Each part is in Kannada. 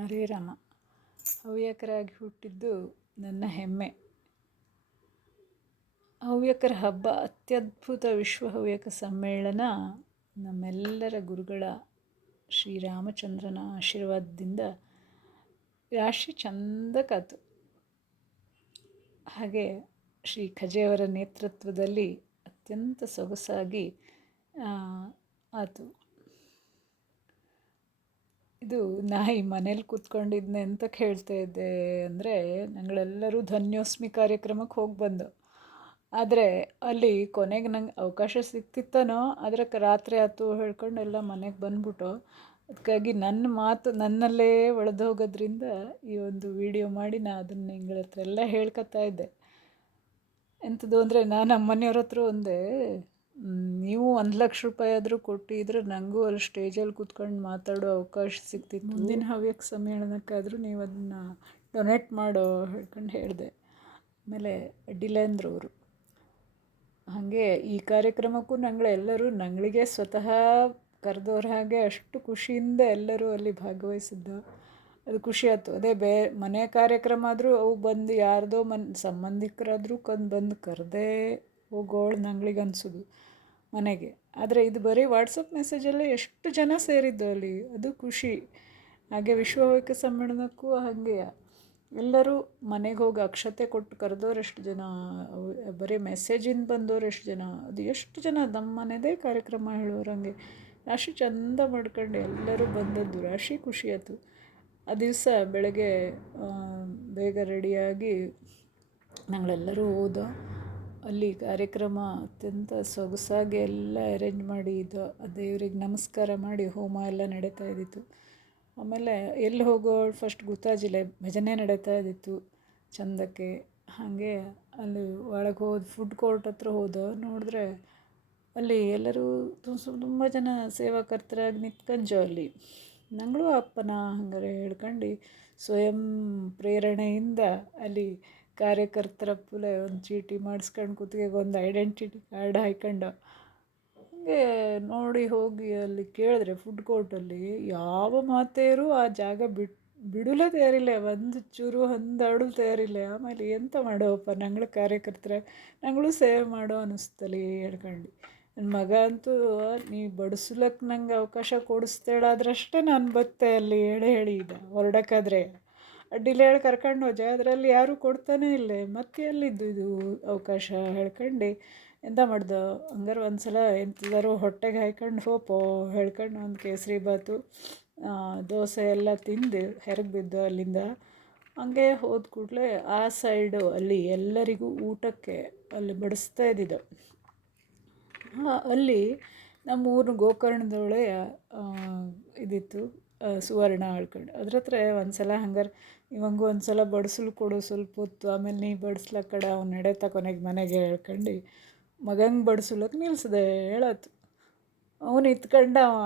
ಹರೇ ರಾಮ. ಹವ್ಯಕರಾಗಿ ಹುಟ್ಟಿದ್ದು ನನ್ನ ಹೆಮ್ಮೆ. ಹವ್ಯಕರ ಹಬ್ಬ ಅತ್ಯದ್ಭುತ ವಿಶ್ವ ಹವ್ಯಕ ಸಮ್ಮೇಳನ ನಮ್ಮೆಲ್ಲರ ಗುರುಗಳ ಶ್ರೀರಾಮಚಂದ್ರನ ಆಶೀರ್ವಾದದಿಂದ ರಾಶಿ ಚಂದಕ್ಕಾತು. ಹಾಗೆ ಶ್ರೀ ಖಜೆಯವರ ನೇತೃತ್ವದಲ್ಲಿ ಅತ್ಯಂತ ಸೊಗಸಾಗಿ ಆತು. ಇದು ನಾಯಿ ಮನೇಲಿ ಕೂತ್ಕೊಂಡಿದ್ನೆ ಅಂತ ಹೇಳ್ತಾ ಇದ್ದೆ ಅಂದರೆ ഞങ്ങളെಲ್ಲರೂ ಧನ್ಯೋಸ್ಮಿ ಕಾರ್ಯಕ್ರಮಕ್ಕೆ ಹೋಗಿ ಬಂದು. ಆದರೆ ಅಲ್ಲಿ ಕೊನೆಗೆ ನಂಗೆ ಅವಕಾಶ ಸಿಕ್ತಿತ್ತನೋ ಅದರ ರಾತ್ರಿ ಆಯ್ತು ಹೇಳ್ಕೊಂಡು ಎಲ್ಲ ಮನೆಗೆ ಬಂದ್ಬಿಟ್ಟು, ಅದಕ್ಕಾಗಿ ನನ್ನ ಮಾತು ನನ್ನಲ್ಲೇ ಒಳೆದೋಗೋದ್ರಿಂದ ಈ ಒಂದು ವಿಡಿಯೋ ಮಾಡಿ ನಾನು ಅದನ್ನು ನಿಂಗಳ ಹತ್ರ ಎಲ್ಲ ಹೇಳ್ಕೊತಾ ಇದ್ದೆ. ಎಂಥದ್ದು ಅಂದರೆ ನಾನು ಅಮ್ಮನೆಯವ್ರ ಹತ್ರ ಒಂದೇ, ನೀವು 1,00,000 ರೂಪಾಯಿ ಆದರೂ ಕೊಟ್ಟಿದ್ರೆ ನನಗೂ ಅಲ್ಲಿ ಸ್ಟೇಜಲ್ಲಿ ಕೂತ್ಕೊಂಡು ಮಾತಾಡೋ ಅವಕಾಶ ಸಿಗ್ತಿತ್ತು. ಮುಂದಿನ ಹವ್ಯಕ ಸಮ್ಮೇಳನಕ್ಕಾದರೂ ನೀವು ಅದನ್ನು ಡೊನೇಟ್ ಮಾಡೋ ಹೇಳ್ಕೊಂಡು ಹೇಳಿದೆ. ಆಮೇಲೆ ಅಡ್ಡಿಲ್ಲ ಅಂದರು ಅವರು. ಹಾಗೆ ಈ ಕಾರ್ಯಕ್ರಮಕ್ಕೂ ಎಲ್ಲರೂ ನಂಗಳಿಗೆ ಸ್ವತಃ ಕರೆದವ್ರ ಹಾಗೆ ಅಷ್ಟು ಖುಷಿಯಿಂದ ಎಲ್ಲರೂ ಅಲ್ಲಿ ಭಾಗವಹಿಸಿದ್ದು. ಅದು ಖುಷಿ ಆಯ್ತು. ಅದೇ ಮನೆ ಕಾರ್ಯಕ್ರಮ ಆದರೂ ಅವು ಬಂದು ಯಾರ್ದೋ ಸಂಬಂಧಿಕರಾದರೂ ಬಂದು ಕರೆದೇ ಹೋಗೋಳು ನಂಗಳಿಗೆ ಅನಿಸೋದು ಮನೆಗೆ. ಆದರೆ ಇದು ಬರೀ ವಾಟ್ಸಪ್ ಮೆಸೇಜಲ್ಲೇ ಎಷ್ಟು ಜನ ಸೇರಿದ್ದು ಅಲ್ಲಿ, ಅದು ಖುಷಿ. ಹಾಗೆ ವಿಶ್ವ ಹವ್ಯಕ ಸಮ್ಮೇಳನಕ್ಕೂ ಹಾಗೆ ಎಲ್ಲರೂ ಮನೆಗೆ ಹೋಗಿ ಅಕ್ಷತೆ ಕೊಟ್ಟು ಕರೆದವ್ರು ಎಷ್ಟು ಜನ, ಬರೀ ಮೆಸೇಜಿಂದ ಬಂದವ್ರು ಎಷ್ಟು ಜನ, ಅದು ಎಷ್ಟು ಜನ ನಮ್ಮ ಮನೆಯದೇ ಕಾರ್ಯಕ್ರಮ ಹೇಳೋರಂಗೆ ರಾಶಿ ಚಂದ ಮಾಡ್ಕೊಂಡು ಎಲ್ಲರೂ ಬಂದದ್ದು ರಾಶಿ ಖುಷಿ ಆಯ್ತು. ಆ ದಿವಸ ಬೆಳಗ್ಗೆ ಬೇಗ ರೆಡಿಯಾಗಿ ನಾವೆಲ್ಲರೂ ಹೋದೋ. ಅಲ್ಲಿ ಕಾರ್ಯಕ್ರಮ ಅತ್ಯಂತ ಸೊಗಸಾಗಿ ಎಲ್ಲ ಅರೇಂಜ್ ಮಾಡಿ ಇದು ದೇವ್ರಿಗೆ ನಮಸ್ಕಾರ ಮಾಡಿ ಹೋಮ ಎಲ್ಲ ನಡೀತಾ ಇದ್ದಿತ್ತು. ಆಮೇಲೆ ಎಲ್ಲಿ ಹೋಗೋ ಫಸ್ಟ್ ಗೊತ್ತಾಗಿಲ್ಲ, ಭಜನೆ ನಡೀತಾ ಇದ್ದಿತ್ತು ಚಂದಕ್ಕೆ. ಹಾಗೆ ಅಲ್ಲಿ ಒಳಗೆ ಹೋದ ಫುಡ್ ಕೋರ್ಟ್ ಹತ್ರ ಹೋದೋ, ನೋಡಿದ್ರೆ ಅಲ್ಲಿ ಎಲ್ಲರೂ ತುಂಬ ಜನ ಸೇವಾಕರ್ತರಾಗಿ ನಿಂತ್ಕೊಂಜೋ ಅಲ್ಲಿ. ನಂಗಳು ಅಪ್ಪನ ಹಂಗಾರೆ ಹೇಳ್ಕೊಂಡು ಸ್ವಯಂ ಪ್ರೇರಣೆಯಿಂದ ಅಲ್ಲಿ ಕಾರ್ಯಕರ್ತರ ಪುಲೆ ಒಂದು ಚೀಟಿ ಮಾಡಿಸ್ಕೊಂಡು ಕುತ್ತಿಗೆಗೆ ಒಂದು ಐಡೆಂಟಿಟಿ ಕಾರ್ಡ್ ಹಾಕ್ಕೊಂಡು ಹಾಗೆ ನೋಡಿ ಹೋಗಿ ಅಲ್ಲಿ ಕೇಳಿದ್ರೆ ಫುಡ್ ಕೋರ್ಟಲ್ಲಿ ಯಾವ ಮಾತೇರು ಆ ಜಾಗ ಬಿಡಲೇ ತಯಾರಿಲ್ಲ, ಒಂದು ಚೂರು ಹೊಂದಾಡಲು ತಯಾರಿಲ್ಲ. ಆಮೇಲೆ ಎಂತ ಮಾಡೋವಪ್ಪ ನಂಗಳು ಕಾರ್ಯಕರ್ತರ ನಂಗಳು ಸೇವೆ ಮಾಡೋ ಅನ್ನಿಸ್ತಲ್ಲಿ ಹೇಳ್ಕೊಂಡು. ನನ್ನ ಮಗ ಅಂತೂ ನೀ ಬಡಿಸ್ಲಕ್ಕೆ ನಂಗೆ ಅವಕಾಶ ಕೊಡಿಸ್ತೇಳಾದ್ರಷ್ಟೇ ನಾನು ಬತ್ತೆ ಅಲ್ಲಿ ಹೇಳಿ ಈಗ ಹೊರಡಕ್ಕಾದ್ರೆ ಅಡ್ಡಿಲ್ಲ ಹೇಳಿ ಕರ್ಕೊಂಡು ಹೋಜೆ. ಅದರಲ್ಲಿ ಯಾರೂ ಕೊಡ್ತಾನೇ ಇಲ್ಲ, ಮತ್ತೆ ಎಲ್ಲಿದ್ದು ಇದು ಅವಕಾಶ ಹೇಳ್ಕೊಂಡು ಎಂತ ಮಾಡ್ದೋ. ಹಂಗಾರೆ ಒಂದು ಸಲ ಎಂಥದಾರು ಹೊಟ್ಟೆಗೆ ಹಾಕ್ಕೊಂಡು ಹೋಪೋ ಹೇಳ್ಕೊಂಡು ಒಂದು ಕೇಸರಿ ಬಾತು ದೋಸೆ ಎಲ್ಲ ತಿಂದು ಹೆರಗೆ ಬಿದ್ದು ಅಲ್ಲಿಂದ. ಹಂಗೆ ಹೋದ ಕೂಡಲೇ ಆ ಸೈಡು ಅಲ್ಲಿ ಎಲ್ಲರಿಗೂ ಊಟಕ್ಕೆ ಅಲ್ಲಿ ಬಡಿಸ್ತಾ ಇದ್ದಿದ್ದು. ಅಲ್ಲಿ ನಮ್ಮ ಊರಿನ ಗೋಕರ್ಣದೊಳೆ ಇದಿತ್ತು ಸುವರ್ಣ ಆಳ್ಕೊಂಡು. ಅದ್ರ ಹತ್ರ ಒಂದು ಸಲ ಹಂಗಾರೆ ಇವಂಗೂ ಒಂದು ಸಲ ಬಡಿಸಲು ಕೊಡು ಸ್ವಲ್ಪ ಹೊತ್ತು, ಆಮೇಲೆ ನೀ ಬಡಿಸ್ಲಕ್ಕ ಕಡೆ ಅವ್ನು ನಡೆತ ಕೊನೆಗೆ ಮನೆಗೆ ಹೇಳ್ಕೊಂಡು ಮಗಂಗೆ ಬಡಿಸ್ಲಕ್ಕೆ ನಿಲ್ಸಿದೆ ಹೇಳತ್ತು. ಅವನು ಇತ್ಕೊಂಡವ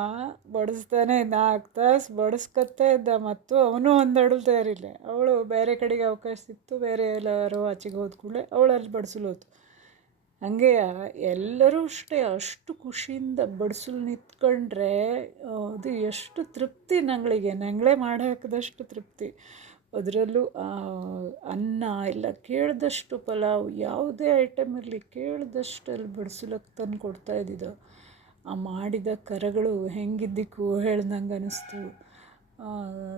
ಬಡಿಸ್ತಾನೆ 4 ತಾಸು ಬಡಿಸ್ಕೊತಾ ಇದ್ದ. ಮತ್ತು ಅವನು ಒಂದಡಲು ತಯಾರಿಲ್ಲ. ಅವಳು ಬೇರೆ ಕಡೆಗೆ ಅವಕಾಶ ಸಿಕ್ತು, ಬೇರೆ ಎಲ್ಲರೂ ಆಚೆಗೆ ಹೋದ ಕೂಡಲೇ ಅವಳು ಅಲ್ಲಿ ಬಡಿಸಲು ಹೋತು. ಹಾಗೆ ಎಲ್ಲರೂ ಅಷ್ಟೇ ಅಷ್ಟು ಖುಷಿಯಿಂದ ಬಡಿಸಲು ನಿಂತ್ಕೊಂಡ್ರೆ ಅದು ಎಷ್ಟು ತೃಪ್ತಿ ನಂಗಳೇ ಮಾಡಿ ಹಾಕಿದಷ್ಟು ತೃಪ್ತಿ. ಅದರಲ್ಲೂ ಅನ್ನ ಎಲ್ಲ ಕೇಳಿದಷ್ಟು ಪಲಾವ್ ಯಾವುದೇ ಐಟಮ್ ಇರಲಿ ಕೇಳಿದಷ್ಟು ಅಲ್ಲಿ ಬಡಿಸ್ಲಕ್ಕೆ ತಂದು ಕೊಡ್ತಾ ಇದ್ದಿದ್ದು. ಆ ಮಾಡಿದ ಕರಗಳು ಹೆಂಗಿದ್ದಿಕ್ಕು ಹೇಳ್ದಂಗೆ ಅನ್ನಿಸ್ತು.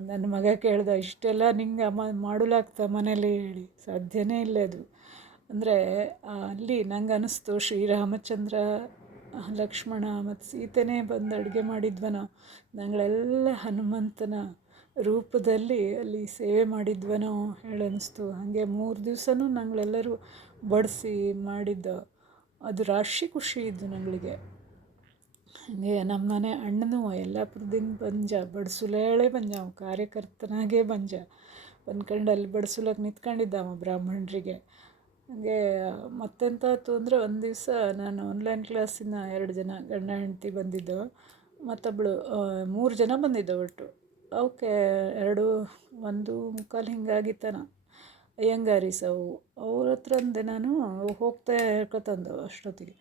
ನನ್ನ ಮಗ ಕೇಳ್ದ, ಇಷ್ಟೆಲ್ಲ ನಿಂಗೆ ಅಮ್ಮ ಮಾಡಲಾಗ್ತಾ ಮನೇಲಿ ಹೇಳಿ? ಸಾಧ್ಯನೇ ಇಲ್ಲ ಅದು. ಅಂದರೆ ಅಲ್ಲಿ ನಂಗೆ ಅನ್ನಿಸ್ತು ಶ್ರೀರಾಮಚಂದ್ರ ಲಕ್ಷ್ಮಣ ಮತ್ತು ಸೀತೆನೇ ಬಂದು ಅಡುಗೆ ಮಾಡಿದ್ವನೋ, ನಂಗಳೆಲ್ಲ ಹನುಮಂತನ ರೂಪದಲ್ಲಿ ಅಲ್ಲಿ ಸೇವೆ ಮಾಡಿದ್ವನೋ ಹೇಳನ್ನಿಸ್ತು. ಹಾಗೆ 3 ದಿವಸನೂ ನಂಗಳೆಲ್ಲರೂ ಬಡಿಸಿ ಮಾಡಿದ್ದು ಅದು ರಾಶಿ ಖುಷಿ ಇದ್ದು ನಂಗಳಿಗೆ. ಹಾಗೆ ನಮ್ಮ ಮನೆ ಅಣ್ಣನೂ ಯಲ್ಲಾಪುರದಿಂದ ಬಂಜ ಬಡಿಸಲೇಳೆ ಬಂಜ, ಅವ ಕಾರ್ಯಕರ್ತನಾಗೇ ಬಂದ್ಕೊಂಡು ಅಲ್ಲಿ ಬಡಿಸ್ಲಕ್ಕೆ ನಿಂತ್ಕೊಂಡಿದ್ದ ಅವ ಬ್ರಾಹ್ಮಣರಿಗೆ. ಹಾಗೆ ಮತ್ತೆಂತಾಯ್ತು ಅಂದರೆ ಒಂದು ದಿವಸ ನಾನು ಆನ್ಲೈನ್ ಕ್ಲಾಸಿನ 2 ಜನ ಗಂಡ ಹೆಂಡತಿ ಬಂದಿದ್ದು, ಮತ್ತೊಬ್ಬಳು 3 ಜನ ಬಂದಿದ್ದು ಒಟ್ಟು. ಅವಕ್ಕೆ 1:15 ಹಿಂಗಾಗಿತ್ತನ ಅಯ್ಯಂಗಾರೀಸ್ ಅವು. ಅವ್ರ ಹತ್ರ ಅಂದೆ ನಾನು, ಹೋಗ್ತಾ ಹೇಳ್ಕೊತಂದು ಅಷ್ಟೊತ್ತಿಗೆ.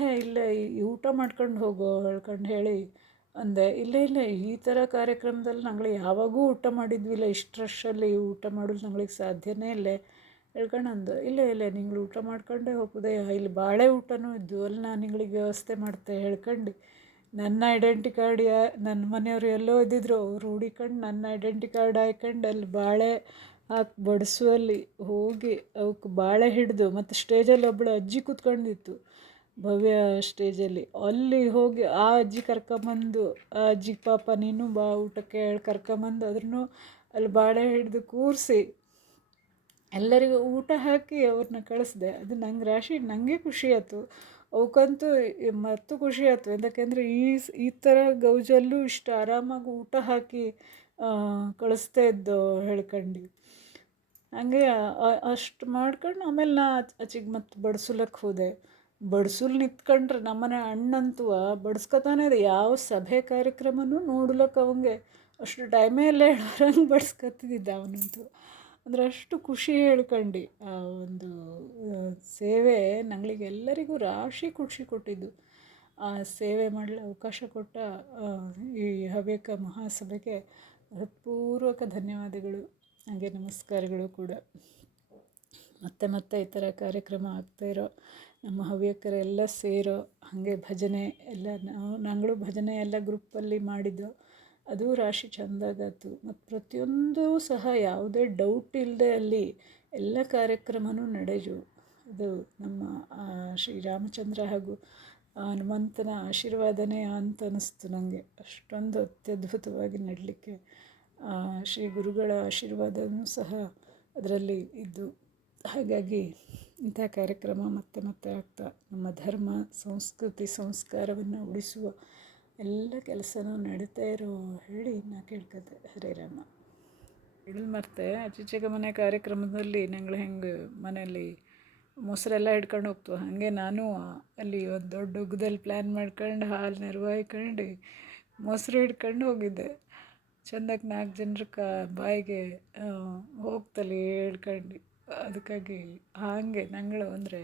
ಹೇ ಇಲ್ಲ ಈ ಊಟ ಮಾಡ್ಕೊಂಡು ಹೋಗೋ ಹೇಳ್ಕೊಂಡು ಹೇಳಿ ಅಂದೆ. ಇಲ್ಲ ಇಲ್ಲ, ಈ ಥರ ಕಾರ್ಯಕ್ರಮದಲ್ಲಿ ನಂಗಳು ಯಾವಾಗೂ ಊಟ ಮಾಡಿದ್ವಿಲ್ಲ, ಇಷ್ಟು ರಶಲ್ಲಿ ಊಟ ಮಾಡೋದು ನಂಗಳಿಗೆ ಸಾಧ್ಯನೇ ಇಲ್ಲ ಹೇಳ್ಕೊಂಡು ಅಂದು. ಇಲ್ಲ ಇಲ್ಲ, ನಿಂಗಳು ಊಟ ಮಾಡ್ಕೊಂಡೇ ಹೋಗೋದೆ, ಇಲ್ಲಿ ಬಾಳೆ ಊಟನೂ ಇದ್ದು ಅಲ್ಲಿ ನಾನು ನಿಗಳಿಗೆ ವ್ಯವಸ್ಥೆ ಮಾಡ್ತೆ ಹೇಳ್ಕೊಂಡು ನನ್ನ ಐಡೆಂಟಿ ಕಾರ್ಡ್ ನನ್ನ ಮನೆಯವರು ಎಲ್ಲೋ ಇದ್ದಿದ್ರು, ಅವ್ರು ಹುಡಿಕೊಂಡು ನನ್ನ ಐಡೆಂಟಿ ಕಾರ್ಡ್ ಹಾಕ್ಕೊಂಡು ಅಲ್ಲಿ ಬಾಳೆ ಹಾಕಿ ಬಡಿಸುವಲ್ಲಿ ಹೋಗಿ ಅವಕ್ಕೆ ಬಾಳೆ ಹಿಡಿದು, ಮತ್ತು ಸ್ಟೇಜಲ್ಲಿ ಒಬ್ಬಳು ಅಜ್ಜಿ ಕೂತ್ಕೊಂಡಿತ್ತು ಭವ್ಯ ಸ್ಟೇಜಲ್ಲಿ, ಅಲ್ಲಿ ಹೋಗಿ ಆ ಅಜ್ಜಿ ಕರ್ಕೊಂಬಂದು, ಆ ಅಜ್ಜಿಗೆ ಪಾಪ ನೀನು ಬಾ ಊಟಕ್ಕೆ ಹೇಳಿ ಕರ್ಕೊಂಬಂದು ಅದ್ರೂ ಅಲ್ಲಿ ಬಾಳೆ ಹಿಡಿದು ಕೂರಿಸಿ ಎಲ್ಲರಿಗೂ ಊಟ ಹಾಕಿ ಅವ್ರನ್ನ ಕಳಿಸ್ದೆ. ಅದು ನಂಗೆ ನನಗೆ ಖುಷಿ ಆಯ್ತು, ಅವಕ್ಕಂತೂ ಮತ್ತೂ ಖುಷಿ ಆಯ್ತು. ಯಾಕೆಂದರೆ ಈ ಥರ ಗೌಜಲ್ಲೂ ಇಷ್ಟು ಆರಾಮಾಗಿ ಊಟ ಹಾಕಿ ಕಳಿಸ್ತಾ ಇದ್ದು ಹೇಳ್ಕೊಂಡು. ಹಂಗೆ ಅಷ್ಟು ಮಾಡ್ಕೊಂಡು ಆಮೇಲೆ ನಾ ಆಚೆಗೆ ಮತ್ತೆ ಬಡ್ಸುಲಕ್ಕೆ ಹೋದೆ. ಬಡ್ಸುಲ್ ನಿಂತ್ಕೊಂಡ್ರೆ ನಮ್ಮನೆ ಅಣ್ಣಂತೂ ಬಡ್ಸ್ಕೊತಾನೆ ಇದೆ, ಯಾವ ಸಭೆ ಕಾರ್ಯಕ್ರಮನೂ ನೋಡ್ಲಕ್ಕೆ ಅವಂಗೆ ಅಷ್ಟು ಟೈಮೇ ಇಲ್ಲ ಹೇಳೋರಂಗೆ ಬಡ್ಸ್ಕೊತಿದ್ದ ಅವನಂತೂ. ಅಂದರೆ ಅಷ್ಟು ಖುಷಿ ಹೇಳ್ಕೊಂಡು ಆ ಒಂದು ಸೇವೆ ನಂಗಳಿಗೆ ಎಲ್ಲರಿಗೂ ರಾಶಿ ಖುಷಿ ಕೊಟ್ಟಿದ್ದು. ಆ ಸೇವೆ ಮಾಡಲು ಅವಕಾಶ ಕೊಟ್ಟ ಈ ಹವ್ಯಕ ಮಹಾಸಭೆಗೆ ಹೃತ್ಪೂರ್ವಕ ಧನ್ಯವಾದಗಳು, ಹಾಗೆ ನಮಸ್ಕಾರಗಳು ಕೂಡ. ಮತ್ತೆ ಮತ್ತೆ ಈ ಥರ ಕಾರ್ಯಕ್ರಮ ಆಗ್ತಾಯಿರೋ, ನಮ್ಮ ಹವ್ಯಕರೆಲ್ಲ ಸೇರೋ, ಹಾಗೆ ಭಜನೆ ಎಲ್ಲ ನಂಗಳು ಭಜನೆ ಎಲ್ಲ ಗ್ರೂಪಲ್ಲಿ ಮಾಡಿದ್ದು, ಅದು ರಾಶಿ ಚೆಂದಾಗಾಯ್ತು. ಮತ್ತು ಪ್ರತಿಯೊಂದೂ ಸಹ ಯಾವುದೇ ಡೌಟ್ ಇಲ್ಲದೆ ಅಲ್ಲಿ ಎಲ್ಲ ಕಾರ್ಯಕ್ರಮವೂ ನಡೆದು, ಅದು ನಮ್ಮ ಶ್ರೀರಾಮಚಂದ್ರ ಹಾಗೂ ಹನುಮಂತನ ಆಶೀರ್ವಾದನೇ ಅಂತ ಅನ್ನಿಸ್ತು ನನಗೆ. ಅಷ್ಟೊಂದು ಅತ್ಯದ್ಭುತವಾಗಿ ನಡಲಿಕ್ಕೆ ಶ್ರೀ ಗುರುಗಳ ಆಶೀರ್ವಾದವೂ ಸಹ ಅದರಲ್ಲಿ ಇದ್ದು, ಹಾಗಾಗಿ ಇಂಥ ಕಾರ್ಯಕ್ರಮ ಮತ್ತೆ ಮತ್ತೆ ಆಗ್ತಾ ನಮ್ಮ ಧರ್ಮ ಸಂಸ್ಕೃತಿ ಸಂಸ್ಕಾರವನ್ನು ಉಳಿಸುವ ಎಲ್ಲ ಕೆಲಸನೂ ನಡೀತಾ ಇರೋ ಹೇಳಿ ನಾ ಕೇಳ್ಕೊತೆ. ಹರೇ ರಾಮ. ಹೇಳಲು ಮರ್ತೆ, ಆಚೀಚೆಗೆ ಮನೆ ಕಾರ್ಯಕ್ರಮದಲ್ಲಿ ನಂಗಳು ಹೆಂಗೆ ಮನೆಯಲ್ಲಿ ಮೊಸರೆಲ್ಲ ಹಿಡ್ಕೊಂಡು ಹೋಗ್ತು, ಹಾಗೆ ನಾನು ಅಲ್ಲಿ ಒಂದು ದೊಡ್ಡ ಉಗ್ಗದಲ್ಲಿ ಪ್ಲ್ಯಾನ್ ಮಾಡ್ಕೊಂಡು ಹಾಲು ನೆರವಾಯ್ಕೊಂಡು ಮೊಸರು ಹಿಡ್ಕೊಂಡು ಹೋಗಿದ್ದೆ. ಚೆಂದಾಗಿ 4 ಜನರ ಬಾಯಿಗೆ ಹೋಗ್ತಲ್ಲಿ ಹೇಳ್ಕೊಂಡು. ಅದಕ್ಕಾಗಿ ಹಾಗೆ ನಂಗಳು ಅಂದರೆ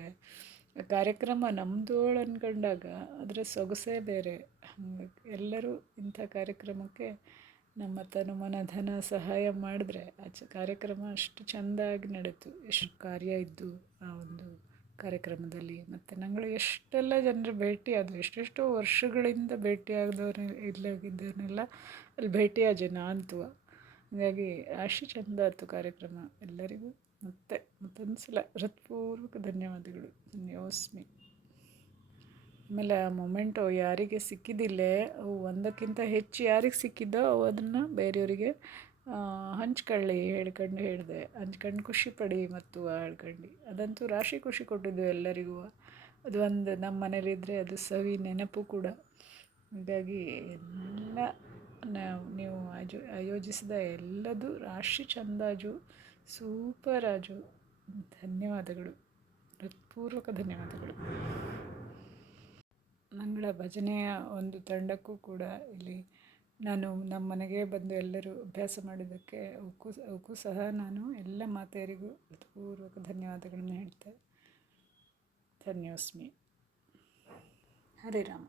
ಕಾರ್ಯಕ್ರಮ ನಮ್ಮದೋಳು ಅಂದ್ಕೊಂಡಾಗ ಅದರ ಸೊಗಸೇ ಬೇರೆ. ಹಾಗಾಗಿ ಎಲ್ಲರೂ ಇಂಥ ಕಾರ್ಯಕ್ರಮಕ್ಕೆ ನಮ್ಮ ತನು ಮನ ಧನ ಸಹಾಯ ಮಾಡಿದ್ರೆ ಕಾರ್ಯಕ್ರಮ ಅಷ್ಟು ಚೆಂದಾಗಿ ನಡೀತು. ಎಷ್ಟು ಕಾರ್ಯ ಇದ್ದು ಆ ಒಂದು ಕಾರ್ಯಕ್ರಮದಲ್ಲಿ. ಮತ್ತು ನಂಗಳು ಎಷ್ಟೆಲ್ಲ ಜನರು ಭೇಟಿಯಾದವು, ಎಷ್ಟೆಷ್ಟೋ ವರ್ಷಗಳಿಂದ ಭೇಟಿಯಾಗದವ್ರು ಇಲ್ಲೋಗಿದ್ದವ್ರನ್ನೆಲ್ಲ ಅಲ್ಲಿ ಭೇಟಿಯ ಜನ ಅಂತೂ. ಹಾಗಾಗಿ ಅಷ್ಟು ಚೆಂದ ಆಯ್ತು ಕಾರ್ಯಕ್ರಮ. ಎಲ್ಲರಿಗೂ ಮತ್ತೊಂದು ಸಲ ಹೃತ್ಪೂರ್ವಕ ಧನ್ಯವಾದಗಳು. ಧನ್ಯೋಸ್ಮಿ. ಆಮೇಲೆ ಆ ಮೊಮೆಂಟು ಯಾರಿಗೆ ಸಿಕ್ಕಿದ್ದಿಲ್ಲ, ಅವು ಒಂದಕ್ಕಿಂತ ಹೆಚ್ಚು ಯಾರಿಗೆ ಸಿಕ್ಕಿದ್ದೋ ಅವು ಅದನ್ನು ಬೇರೆಯವರಿಗೆ ಹಂಚ್ಕೊಳ್ಳಿ ಹೇಳ್ಕೊಂಡು ಹೇಳಿದೆ. ಹಂಚ್ಕೊಂಡು ಖುಷಿ ಪಡಿ ಮತ್ತು ಹೇಳ್ಕೊಂಡು. ಅದಂತೂ ರಾಶಿ ಖುಷಿ ಕೊಟ್ಟಿದ್ದು ಎಲ್ಲರಿಗೂ. ಅದು ಒಂದು ನಮ್ಮ ಮನೇಲಿದ್ದರೆ ಅದು ಸವಿ ನೆನಪು ಕೂಡ. ಹಾಗಾಗಿ ಎಲ್ಲ ನೀವು ಆಯೋಜಿಸಿದ ಎಲ್ಲದೂ ರಾಶಿ ಚಂದಾಜು, ಸೂಪರಾಜು. ಧನ್ಯವಾದಗಳು, ಹೃತ್ಪೂರ್ವಕ ಧನ್ಯವಾದಗಳು. ನಂಗಳ ಭಜನೆಯ ಒಂದು ತಂಡಕ್ಕೂ ಕೂಡ ಇಲ್ಲಿ ನಾನು ನಮ್ಮ ಮನೆಗೆ ಬಂದು ಎಲ್ಲರೂ ಅಭ್ಯಾಸ ಮಾಡಿದ್ದಕ್ಕೆ ಅವಕ್ಕೂ ಸಹ ನಾನು ಎಲ್ಲ ಮಾತೆಯರಿಗೂ ಹೃತ್ಪೂರ್ವಕ ಧನ್ಯವಾದಗಳನ್ನು ಹೇಳ್ತೆ. ಧನ್ಯೋಸ್ಮಿ. ಹರೇ ರಾಮ.